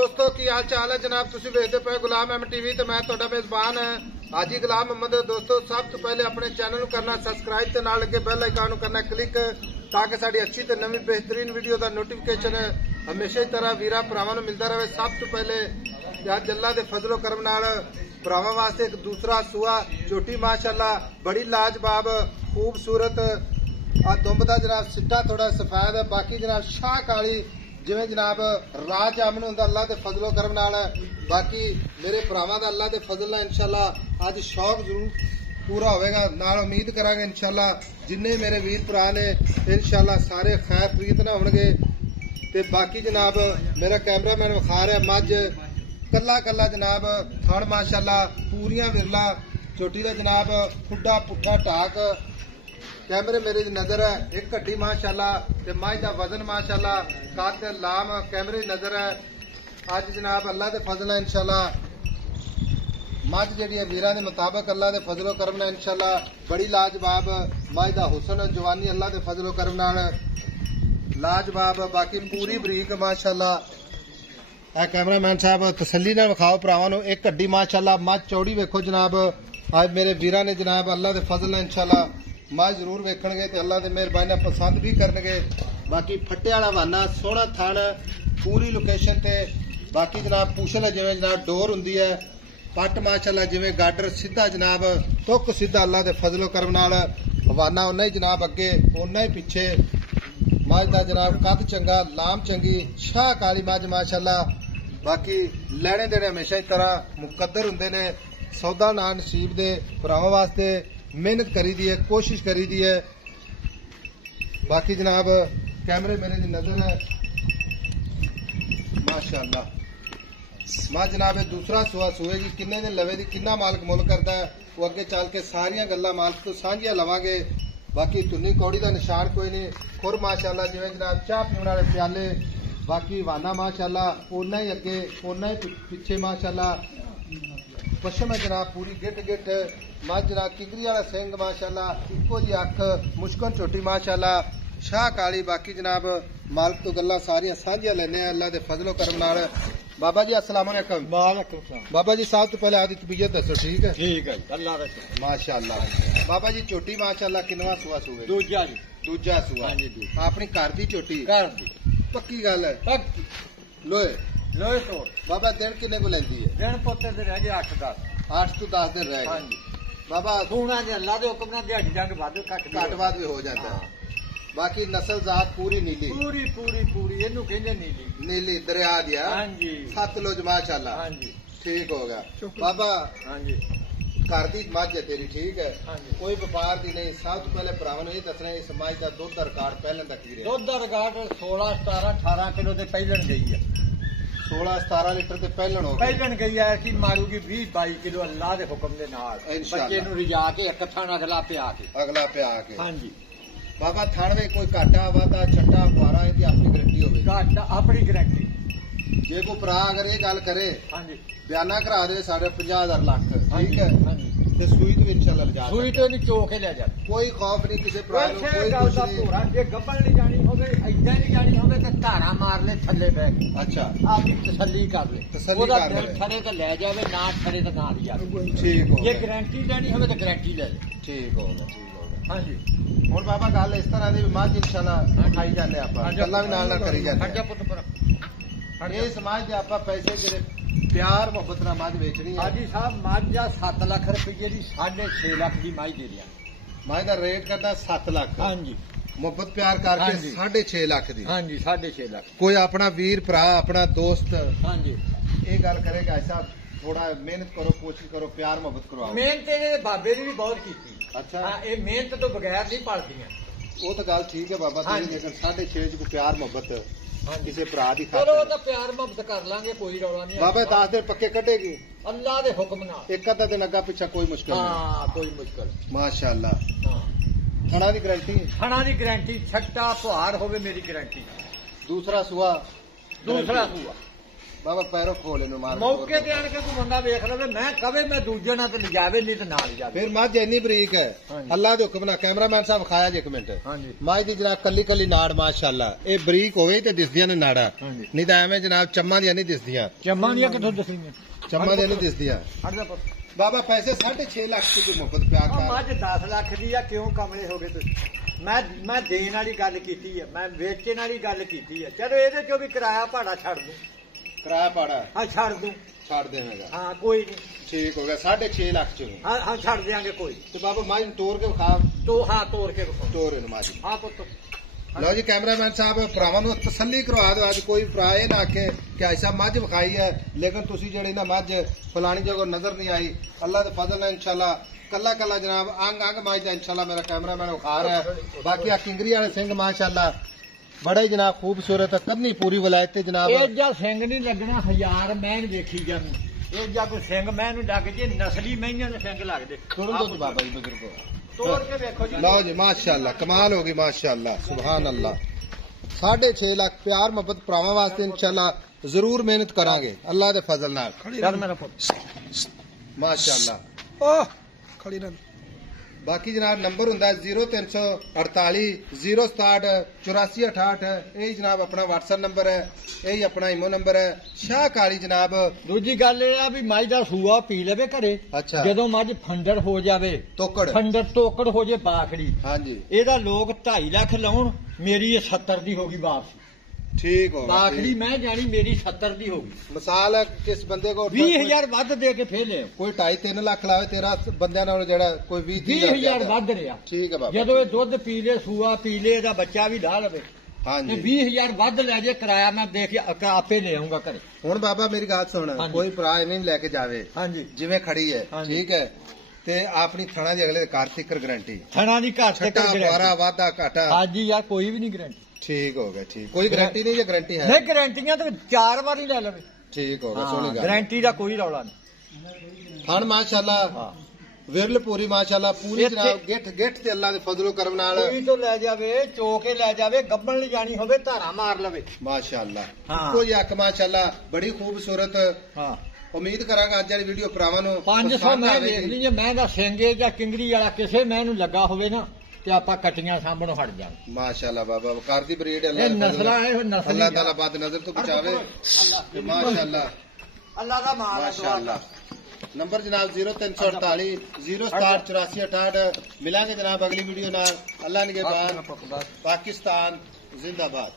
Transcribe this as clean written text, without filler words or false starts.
दोस्तों की हाल चाल है जनाब तुसीं वेखदे पे गुलाम एम टीवी ते मैं तुहाडा मेजबान हाजी गुलाम मोहम्मद। दोस्तों सब तो पहले अपने चैनल करना सबसक्राइब ते नाल लगे बेल आइकन करना क्लिक ताकि साडी अच्छी ते नवी बेहतरीन वीडियो का नोटिफिकेशन हमेशा की तरह वीरा भरावां नूं मिलदा रहे। सब तो पहले अज अल्लाह दे फजलो करम नाल भरावां वास्ते एक दूसरा सूआ झोटी माशाअल्लाह बड़ी लाजवाब खूबसूरत दुंब दा जनाब सिट्टा थोड़ा सफेद है, बाकी जनाब शाह काली जिवें जनाब राज जामन हुंदा अल्लाह दे फजलो करम नाल। बाकी मेरे भरावां दा अल्लाह दे फजल नाल इंशाअल्लाह अज शौक जरूर पूरा होवेगा। नाल उम्मीद करांगे इंशाअल्लाह जिन्ने मेरे वीर भरा ने इंशाअल्लाह सारे खैर खरीद ना होणगे। ते बाकी जनाब मेरा कैमरामैन विखा रहा मझ कला कला जनाब थण माशाअल्लाह पूरियां विरला चोटी दा जनाब खुड्डा पुट्ठा टाक कैमरे मेरे दी नजर है। एक घड्डी माशाअल्लाह ते मझ दा वजन माशाअल्लाह कद लाम कैमरे दी नजर है। अज जनाब अल्लाह दे फजल इंशाअल्लाह मझ जिहड़ी है वीरां दे मुताबिक अल्लाह दे फजलो करम नाल इंशाअल्लाह बड़ी लाजवाब मझ दा हुसन जवानी अल्लाह दे फजलो करम नाल लाजवाब। बाकी पूरी बरीक माशाअल्लाह कैमरामैन साहब तसल्ली नाल विखाओ भरावां नूं। एक घड्डी माशाअल्लाह मझ चौड़ी वेखो जनाब अज मेरे वीरां ने जनाब अल्लाह दे फजल नाल इंशाअल्लाह मझ जरूर वेखणगे ते अल्लाह दे मेहरबानी पसंद भी करनगे। बाकी फट्टे वाला वाना सोहना थण पूरी लोकेशन ते। बाकी जनाब पूछल जिवें जनाब डोर हुंदी है पट माशाअल्लाह जिवें गाडर सीधा जनाब तुक सीधा अल्लाह दे फजलो करम नाल वाना उन्ना ही जनाब अगे उन्ना ही पिछे मझ दा जनाब कद चंगा लाम चंगी शाह काली मझ माशाअल्लाह। बाकी लैने देने हमेशा ही तरह मुकद्दर हुंदे ने सौदा ना नसीब दे भरावां वास्ते मेहनत करी दी है कोशिश करी दी है। बाकी जनाब कैमरे मेरे दी नजर है माशाअल्लाह मां जनाब दूसरा सुआ सुए जी किन्ने दिन लवे दी किन्ना मालक मुल करता है वो अगे चल के सारियां गल्लां मालक तो सांझियां लवांगे। बाकी तुन्नी कौड़ी का निशान कोई नहीं खुर माशाअल्लाह जिवें जनाब चाह पीण वाले प्याले। बाकी वाना माशाअल्लाह ओना ही अगे ओना ही पिछे माशाअल्लाह पश्चिम है जनाब पूरी गिट गिट मझ जनाब किंगरी वाला सिंह माशाअल्लाह इको जी अख मुश्कन चोटी माशाअल्लाह शाह काली। बाकी जनाब मालक तो गल्लां सारियां सांझियां लैने अल्लाह दे फजलो करम नाल। बाबा जी अस्सलाम वालेकुम। वालेकुम सलाम। बाबा जी साहब तो पहले आदि तबीयत दसो ठीक है? ठीक है अल्लाह का शुक्र माशाअल्लाह। बाबा जी चोटी माशाअल्लाह किनवा सुआ सुए? दूजा जी दूजा सुआ। हाँ जी अपनी घर दी चोटी कर दी पक्की गल है पक्की लोए लोए तो बाबा दिन किन्ने को लेंदी है? दिन पोते से रह गए 8-10 8 तो 10 दिन रह हाँ गए जी बाबा सोना दे अल्लाह दे हुक्म नाल दिहाड़ी जंग वादो घट बाद भी हो जाता है। बाकी नस्ल जात पूरी नीली पूरी पूरी पूरी इनू कहंदे नीली नीली दरिया दिया हाँ जी सतलुज माशाअल्लाह हाँ जी ठीक हो गया। बाबा हाँ जी घर दी मझ है तेरी ठीक है हाँ जी कोई व्यापार दी नहीं। सब तो पहले भरावां नूं ये दसना इस मझ दा दुध दा रिकॉर्ड पहले दा की रहा? दुध दा रिकॉर्ड 16 17 18 किलो ते पहलन गई है 16 17 लीटर ते पहलन हो गई पहलन गई है कि मारूगी 20 22 किलो अल्लाह दे हुक्म दे नाल इंशाअल्लाह। बच्चे नूं रिजा के एक थाना अगला पे आके अगला पे आके हाँ जी बाबा थान में कोई घाटा वाधा छट्टा फुआरा इहदी अपनी गारंटी होवे? घाट अपनी गारंटी जे कोई भरा अगर ये गल करे हाँ जी बयाना करा दे साढ़े 50,000 लाख ठीक है हाँ जी ते सुई तो इंशाअल्लाह ले जा सुई तो नहीं चोके ले जा कोई खौफ नहीं किसी भरा नूं कोई कुछ नहीं। पूरा जे गब्बल नहीं जानी होवे इदां नहीं जानी होवे ते धारा मार ले थल्ले बैठ अच्छा आपकी तसल्ली कर ले तसल्ली ओदा कर ले। दिल ठरे ते ले जावे ना ठरे ते ना लिया ठीक हो जे गया गारंटी लेनी होवे तो गारंटी ले ले ठीक हो गया ठीक हो गया। हाँ जी ਹੁਣ ਬਾਬਾ ਗੱਲ ਇਸ ਤਰ੍ਹਾਂ ਦੀ ਮੱਝ ਇਨਸ਼ਾਅੱਲਾ ਖਾਈ ਜਾਂਦੇ ਆਪਾਂ ਗੱਲਾਂ ਵੀ ਨਾਲ ਨਾਲ ਕਰੀ ਜਾਂਦੇ ਹਟ ਜਾ ਪੁੱਤ ਪਰ ਇਹ ਸਮਾਜ ਦੇ ਆਪਾਂ ਪੈਸੇ ਜਿਹੜੇ ਪਿਆਰ ਮੁਹੱਬਤ ਨਾਲ ਮੱਝ ਵੇਚਣੀ ਹੈ। ਹਾਜੀ ਸਾਹਿਬ ਮਾਝਾ 7 ਲੱਖ ਰੁਪਏ ਦੀ 6.5 ਲੱਖ ਦੀ ਮਾਈ ਦੇ ਦਿਆ ਮੱਝ ਦਾ ਰੇਟ ਕਰਦਾ 7 ਲੱਖ ਹਾਂ ਜੀ ਮੁਹੱਬਤ ਪਿਆਰ ਕਰਕੇ 6.5 ਲੱਖ ਦੀ। ਹਾਂ ਜੀ 6.5 ਲੱਖ ਕੋਈ ਆਪਣਾ ਵੀਰ ਭਰਾ ਆਪਣਾ ਦੋਸਤ ਹਾਂ ਜੀ ਇਹ ਗੱਲ ਕਰੇਗਾ ਐਸਾ थोड़ा मेहनत करो कोशिश करो प्यार मोहब्बत करो। ਮਿਹਨਤ ਇਹਦੇ ਬਾਬੇ ਦੀ ਵੀ ਬਹੁਤ ਕੀਤੀ अच्छा ਹਾਂ ਇਹ ਮਿਹਨਤ ਤੋਂ ਬਗੈਰ ਨਹੀਂ ਪਲਦੀਆਂ वो तो गल ठीक है बाबा हाँ तेरी जी। लेकिन 6.5 को प्यार मोहब्बत हाँ जी। किसी भरा दी ਚਲੋ ਉਹ खातिर ਤਾਂ ਪਿਆਰ ਮੁਹੱਬਤ ਕਰ ਲਾਂਗੇ ਕੋਈ ਰੌਲਾ ਨਹੀਂ बाबा 10 दिन पक्के कटेगी ਅੱਲਾਹ ਦੇ ਹੁਕਮ ਨਾਲ एक अद्धा दिन अग्गा पिछा कोई मुश्किल नहीं ਹਾਂ ਕੋਈ ਮੁਸ਼ਕਲ माशाअल्लाह। ਹਾਂ थना की गारंटी ਖਾਣਾ ਦੀ ਗਾਰੰਟੀ ਛੱਟਾ ਪੁਹਾਰ ਹੋਵੇ ਮੇਰੀ ਗਾਰੰਟੀ दूसरा सुआ ਦੂਸਰਾ ਸੂਆ ਬਾਬਾ ਪੈਰੋਂ ਖੋਲ ਇਹਨੂੰ ਮਾਰ ਮੌਕੇ ਤੇ ਆਣ ਕੇ ਕੋਈ ਬੰਦਾ ਵੇਖ ਲਵੇ ਮੈਂ ਕਵੇ ਮੈਂ ਦੂਜੇ ਨਾਲ ਤੇ ਲਿਜਾਵੇ ਨਹੀਂ ਤੇ ਨਾਲ ਲਿਜਾਵੇ। ਫਿਰ ਮੱਝ ਇੰਨੀ ਬਰੀਕ ਹੈ ਅੱਲਾ ਦੇ ਹੁਕਮ ਨਾਲ ਕੈਮਰਾਮੈਨ ਸਾਹਿਬ ਖਾਇਆ ਜੇ ਇੱਕ ਮਿੰਟ ਹਾਂਜੀ ਮੱਝ ਦੀ ਜਨਾਬ ਕੱਲੀ ਕੱਲੀ ਨਾੜ ਮਾਸ਼ਾਅੱਲਾ ਇਹ ਬਰੀਕ ਹੋਵੇ ਤੇ ਦਿਸਦੀਆਂ ਨੇ ਨਾੜਾਂ ਨਹੀਂ ਤਾਂ ਐਵੇਂ ਜਨਾਬ ਚੰਮਾਂ ਦੀਆਂ ਨਹੀਂ ਦਿਸਦੀਆਂ। ਚੰਮਾਂ ਦੀਆਂ ਕਿੱਥੋਂ ਦਿਸਣੀਆਂ ਚੰਮਾਂ ਦੀਆਂ ਨਹੀਂ ਦਿਸਦੀਆਂ। ਹਟ ਜਾ ਪੁੱਤ। ਬਾਬਾ ਪੈਸੇ 6.5 ਲੱਖ ਦੀ ਮੁਹੱਬਤ ਪਿਆਰ ਉਹ ਕਰ ਮੱਝ 10 ਲੱਖ ਦੀ ਆ ਕਿਉਂ ਕਮਲੇ ਹੋ ਗਏ ਤੁਸੀਂ। ਮੈਂ ਦੇਣ ਵਾਲੀ ਗੱਲ ਕੀਤੀ ਆ ਮੈਂ ਵੇਚਣ ਵਾਲੀ ਗੱਲ ਕੀਤੀ ਆ ਚਲੋ ਇਹਦੇ ਚੋਂ ਵੀ ਕਿਰਾਇਆ ਭਾੜਾ ਛੱਡ ਦੂੰ ਕਿਰਾਇਆ ਪਾੜਾ ਹਾਂ ਛੱਡ ਦੂੰ ਛੱਡ ਦੇਵੇਂਗਾ ਹਾਂ ਕੋਈ ਨਹੀਂ ਠੀਕ ਹੋ ਗਿਆ 6.5 ਲੱਖ ਚ ਹਾਂ ਛੱਡ ਦਿਆਂਗੇ ਕੋਈ ਤੇ ਬਾਬਾ ਮੱਝ ਨੂੰ ਤੋੜ ਕੇ ਵਿਖਾ ਹਾਂ ਤੋੜ ਕੇ ਵਿਖਾਓ। ਤੋੜ ਇਹਨੂੰ ਮੱਝ ਹਾਂ ਪੁੱਤ ਲਓ ਜੀ ਕੈਮਰਾਮੈਨ ਸਾਹਿਬ ਭਰਾਵਾਂ ਨੂੰ ਤਸੱਲੀ ਕਰਵਾ ਦਿਓ ਅੱਜ ਕੋਈ ਭਰਾ ਇਹ ਨਾ ਆਖੇ ਕਿ ਐਸਾ ਮੱਝ ਵਿਖਾਈ ਹੈ ਲੇਕਿਨ ਤੁਸੀਂ ਜਿਹੜੀ ਨਾ ਮੱਝ ਫਲਾਣੀ ਜਗ੍ਹਾ ਨਜ਼ਰ ਨਹੀਂ ਆਈ ਅੱਲਾ ਦੇ ਫਜ਼ਲ ਨਾਲ ਇਨਸ਼ਾਅੱਲਾ ਕੱਲਾ ਕੱਲਾ ਜਨਾਬ ਅੰਗ ਅੰਗ ਮੱਝ ਦਾ ਇਨਸ਼ਾਅੱਲਾ ਮੇਰਾ ਕੈਮਰਾਮੈਨ ਵਿਖਾ ਰਿਹਾ ਹੈ। ਬਾਕੀ ਆ ਕਿੰਗਰੀ ਵਾਲੇ ਸਿੰਘ ਮਾਸ਼ਾਅੱਲਾ ਬੜਾ ਹੀ ਜਨਾਬ ਖੂਬਸੂਰਤ ਕਰਨੀ ਪੂਰੀ ਵਿਲਾਇਤ ਤੇ ਜਨਾਬ ਇਹ ਜਾਂ ਸਿੰਘ ਨਹੀਂ ਲੱਗਣਾ 1000 ਮੈਂ ਵੇਖੀ ਜਾਂਦੀ ਇਹ ਜਾਂ ਕੋਈ ਸਿੰਘ ਮੈਂ ਨੂੰ ਲੱਗ ਜੇ ਨਸਲੀ ਮਹੀਨਿਆਂ ਦੇ ਸਿੰਘ ਲੱਗਦੇ ਤੁਰਨ ਤੋਂ ਬਾਬਾ ਜੀ ਬਜ਼ੁਰਗੋ ਤੋੜ ਕੇ ਵੇਖੋ ਜੀ। ਲਓ ਜੀ ਮਾਸ਼ਾਅੱਲਾ ਕਮਾਲ ਹੋ ਗਈ ਮਾਸ਼ਾਅੱਲਾ ਸੁਭਾਨ ਅੱਲਾ 6.5 ਲੱਖ ਪਿਆਰ ਮੁਹੱਬਤ ਭਰਾਵਾਂ ਵਾਸਤੇ ਇਨਸ਼ਾਅੱਲਾ ਜ਼ਰੂਰ ਮਿਹਨਤ ਕਰਾਂਗੇ ਅੱਲਾ ਦੇ ਫਜ਼ਲ ਨਾਲ ਚੱਲ ਮੇਰਾ ਪੁੱਤ ਮਾਸ਼ਾਅੱਲਾ। ਓਹ ਖੜੀ ਰਹਿ। ਬਾਕੀ ਜਨਾਬ ਨੰਬਰ ਹੁੰਦਾ 0348 067 8468 ਇਹ ਜਨਾਬ ਆਪਣਾ WhatsApp ਨੰਬਰ ਹੈ ਇਹ ਆਪਣਾ ਇਮੋ ਨੰਬਰ ਹੈ ਸ਼ਾਹ ਕਾਲੀ ਜਨਾਬ। ਦੂਜੀ ਗੱਲ ਇਹ ਆ ਵੀ ਮੱਝ ਦਾ ਸੂਆ ਪੀ ਲਵੇ ਘਰੇ ਅੱਛਾ ਜਦੋਂ ਮੱਝ ਫੰਡਰ ਹੋ ਜਾਵੇ ਤੋਕੜ ਫੰਡਰ ਤੋਕੜ ਹੋ ਜੇ ਬਾਖੜੀ ਹਾਂਜੀ ਇਹਦਾ ਲੋਕ 2.5 ਲੱਖ ਲਾਉਣ ਮੇਰੀ ਇਹ 70 ਦੀ ਹੋ ਗਈ ਵਾਪਸ ਠੀਕ ਹੋ ਬਾਖੜੀ ਮੈਂ ਜਾਣੀ ਮੇਰੀ 70 ਦੀ ਹੋ ਗਈ। ਮਿਸਾਲ ਹੈ ਕਿਸ ਬੰਦੇ ਕੋ 20000 ਵੱਧ ਦੇ ਕੇ ਫੇਰ ਲਿਓ ਕੋਈ 2.5-3 ਲੱਖ ਲਾਵੇ ਤੇਰਾ ਬੰਦਿਆਂ ਨਾਲ ਜਿਹੜਾ ਕੋਈ 20000 ਵੱਧ ਰਿਹਾ ਠੀਕ ਹੈ ਬਾਬਾ ਜਦੋਂ ਇਹ ਦੁੱਧ ਪੀ ਲੇ ਸੂਆ ਪੀ ਲੇ ਇਹਦਾ ਬੱਚਾ ਵੀ ਲਾ ਲਵੇ ਤੇ ਹਾਂਜੀ 20000 ਵੱਧ ਲੈ ਜੇ ਕਿਰਾਇਆ ਮੈਂ ਦੇ ਕੇ ਆਪੇ ਲੈ ਆਉਂਗਾ ਘਰੇ। ਹੁਣ ਬਾਬਾ ਮੇਰੀ ਗੱਲ ਸੁਣ ਹਾਂਜੀ। ਕੋਈ ਭਰਾ ਐਵੇਂ ਨਹੀਂ ਲੈ ਕੇ ਜਾਵੇ ਹਾਂਜੀ ਜਿਵੇਂ ਖੜੀ ਹੈ ਹਾਂਜੀ। ਠੀਕ ਹੈ ਤੇ ਆਪਣੀ ਥਣਾ ਦੀ ਅਗਲੇ ਘਰ ਤੱਕ ਗਰੰਟੀ ਥਣਾ ਦੀ ਘਰ ਤੇ ਛੱਟਾ ਬਾਰਾ ਵਾਧਾ ਘਾਟਾ ਹਾਂਜੀ ਯਾਰ ਕੋਈ ਵੀ ਨਹੀਂ ਗਰੰਟੀ ਠੀਕ ਹੋ ਗਿਆ ਠੀਕ ਕੋਈ ਗਰੰਟੀ ਨਹੀਂ ਜਾਂ ਗਰੰਟੀ ਹੈ ਨਹੀਂ ਗਰੰਟੀਆਂ ਤੇ 4 ਵਾਰੀ ਲੈ ਲਵੇ ਠੀਕ ਹੋ ਗਿਆ ਸੋਹਣੀ ਗੱਲ ਗਰੰਟੀ ਦਾ ਕੋਈ ਰੌਲਾ ਨਹੀਂ। ਥਣ ਮਾਸ਼ਾਅੱਲਾ ਹਾਂ ਵਿਰਲ ਪੂਰੀ ਮਾਸ਼ਾਅੱਲਾ ਪੂਰੀ ਇੱਥੇ- ਜਨਾਬ ਗਿੱਠ ਤੇ ਅੱਲਾ ਦੇ ਫਜ਼ਲੋ ਕਰਮ ਨਾਲ ਕੋਈ ਤੋਂ ਲੈ ਜਾਵੇ ਚੋ ਕੇ ਲੈ ਜਾਵੇ ਗੱਬਣ ਲਈ ਜਾਣੀ ਹੋਵੇ ਧਾਰਾ ਮਾਰ ਲਵੇ ਮਾਸ਼ਾਅੱਲਾ ਹਾਂ। ਕੋਈ ਅੱਖ ਮਾਸ਼ਾਅੱਲਾ ਬੜੀ ਖੂਬਸੂਰਤ ਹਾਂ ਉਮੀਦ ਕਰਾਂਗਾ ਅੱਜ ਵਾਲੀ ਵੀਡੀਓ ਭਰਾਵਾਂ ਨੂੰ 500 ਪਸੰਦ ਮੈਂ ਆਵੇਗੀ। ਵੇਖ ਲਈ ਜੇ ਮੈਂ ਦਾ ਸਿੰਗੇ ਜਾਂ ਕਿੰਗਰੀ ਵਾਲਾ ਕਿਸੇ ਮੈਂ ਨੂੰ ਲੱਗਾ ਹੋਵੇ ਨਾ ਤੇ ਆਪਾਂ ਕੱਟੀਆਂ ਸਾਂਭਣੋਂ ਹਟ ਜਾਵਾਂਗੇ। ਮਾਸ਼ਾਅੱਲਾ ਬਾਬਾ ਵਕਾਰ ਦੀ ਬਰੀਡ ਅੱਲਾ ਇਹ ਦੇ ਫਜ਼ਲ ਨਸਲਾਂ ਨਾਲ। ਇਹ ਨਸਲੀ ਅੱਲਾਹ ਤਾਲਾ ਬਾਦ ਨਜ਼ਰ ਤੋਂ ਬਚਾਵੇ ਤੇ ਮਾਸ਼ਾਅੱਲਾ ਅੱਲਾ ਦਾ ਮਾਲ ਹੈ ਮਾਸ਼ਾਅੱਲਾ ਨੰਬਰ ਜਨਾਬ 0348 067 8468 ਮਿਲਾਂਗੇ ਜਨਾਬ ਅਗਲੀ ਵੀਡੀਓ ਨਾਲ ਅੱਲਾ ਨਿਗਹਿਬਾਨ ਦੁਆ। ਪਾਕਿस्तान जिंदाबाद।